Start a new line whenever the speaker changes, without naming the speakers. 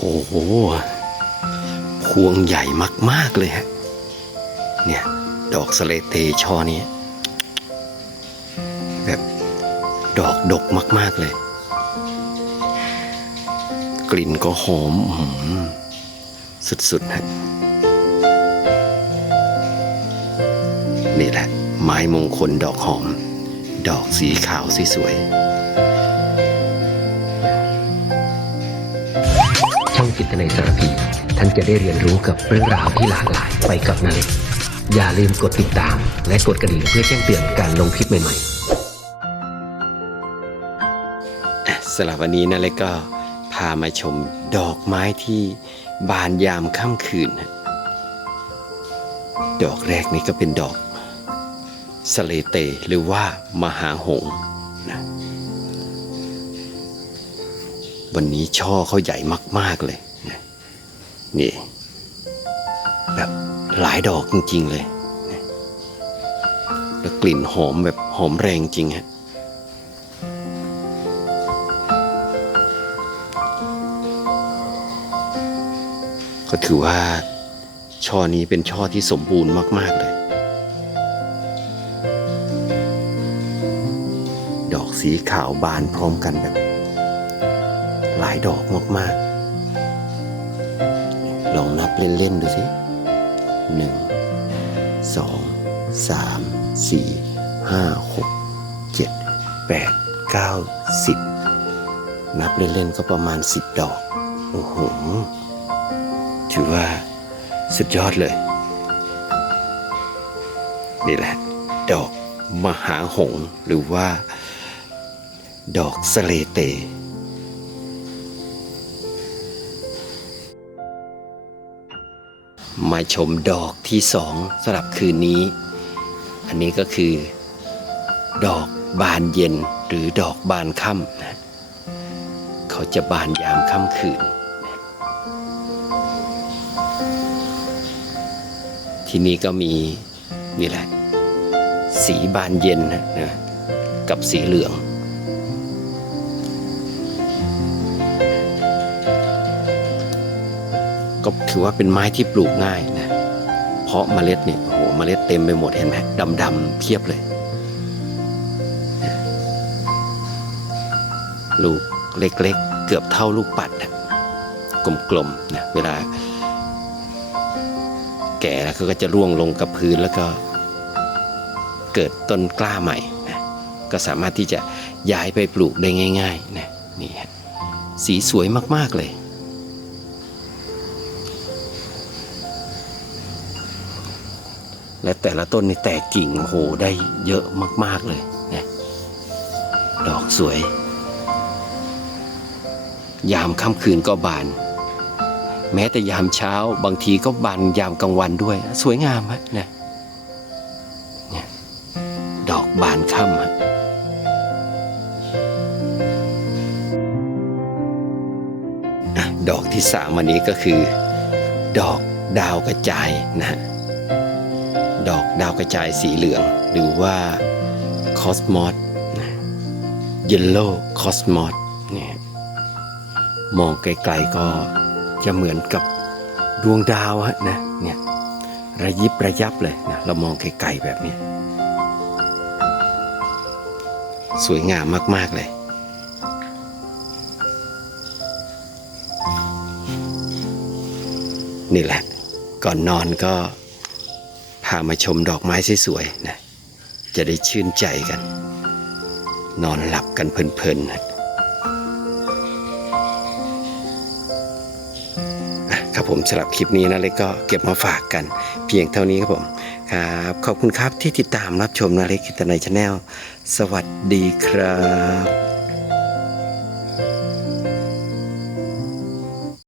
โอ้โห พวงใหญ่มาก ๆ เลยฮะ เนี่ย ดอกสเลเตช่อนี้ แบบดอกดกมาก ๆ เลย กลิ่นก็หอมอื้อหือสุด ๆ ฮะ นี่แหละ ไม้มงคลดอกหอม ดอกสีขาวสวยๆ
ตในสารพี ท่านจะได้เรียนรู้กับเรื่องราวที่หลากหลายไปกับนาเล็กอย่าลืมกดติดตาม และกดกระดิ่งเพื่อแจ้งเตือนการลงคลิปใหม่ๆ
อะสำหรับวันนี้นะเล็กก็พามาชมดอกไม้ที่บานยามค่ำคืนนะดอกแรกนี่ก็เป็นดอกสเลเตหรือว่ามหาหงนะวันนี้ช่อเขาใหญ่มาก ๆ เลย นี่ แบบหลายดอกจริง ๆ เลยแล้วกลิ่นหอมแบบหอมแรงจริงฮะก็ถือว่าช่อนี้เป็นช่อที่สมบูรณ์มาก ๆ เลย ดอกสีขาวบานพร้อมกันแบบ หลายดอกมาก ๆ ลองนับเล่น ๆ ดูสิหนึ่งสองสามสี่ห้าหกเจ็ดแปดเก้าสิบนับเล่น ๆ ก็ประมาณสิบดอก โอ้โห ถือว่าสุดยอดเลย นี่แหละ ดอกมหาหงส์หรือว่า ดอกสเลเต มาชมดอกที่สองสำหรับคืนนี้ อันนี้ก็คือ ดอกบานเย็นหรือดอกบานค่ำนะเขาจะบานยามค่ำคืน ที่นี่ก็มีนี่แหละ สีบานเย็นนะกับสีเหลือง ก็ถือว่าเป็นไม้ที่ปลูกง่ายนะ เพราะเมล็ดเนี่ยโอ้โหเมล็ดเต็มไปหมดเห็นไหมดำๆเพียบเลยลูกเล็กๆ เกือบเท่าลูกปัดนะกลมๆนะเวลา แก่แล้วเขาก็จะร่วงลงกับพื้นแล้วก็เกิดต้นกล้าใหม่นะก็สามารถที่จะย้ายไปปลูกได้ง่าย ๆนะนี่ฮะสีสวยมากๆเลย และแต่ละต้นนี่แตกกิ่งโหได้เยอะมาก ๆเลยนะดอกสวย ยามค่ำคืนก็บาน แม้แต่ยามเช้าบางทีก็บานยามกลางวันด้วย สวยงามฮะนี่ยเนี่ยดอกบานค่ำฮะอะดอกที่สามวันนี้ก็คือ ดอกดาวกระจายนะฮะ ดอกดาวกระจายสีเหลือง หรือว่าคอสมอสเยลโล่คอสมอสเนี่ยมองไกลๆก็จะเหมือนกับดวงดาวฮะนะเนี่ยระยิบระยับเลยนะเรามองไกลๆแบบนี้ สวยงามมากๆเลย นี่แหละ ก่อนนอนก็ พามาชมดอกไม้สวยๆนะจะได้ชื่นใจกัน นอนหลับกันเพลินๆนะครับผมสำหรับคลิปนี้นะเล็กก็เก็บมาฝากกัน เพียงเท่านี้ครับผมครับขอบคุณครับที่ติดตามรับชมนะเล็กคิตในชาแนลสวัสดีครับ